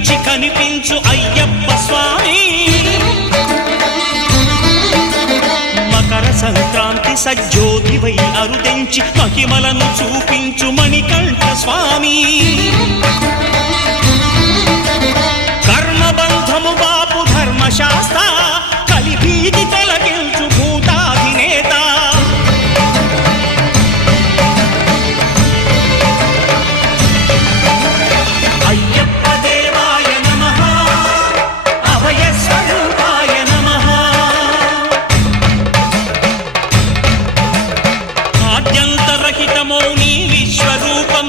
కనిపించి కనిపించు అయ్యప్ప స్వామి. మకర సంక్రాంతి సజ్జోతివై అరుదెంచి మహిమలను చూపించు మణికంఠ స్వామి. కర్మబంధము బాపు ధర్మశాస్త్ర కలిభీతి తొలగించు భూతాధినేత. అయ్యప్ప దేవాయ నమః, అభయ స్వరూపాయ నమః. ఆద్యంతరహితమౌ నీ విశ్వరూపం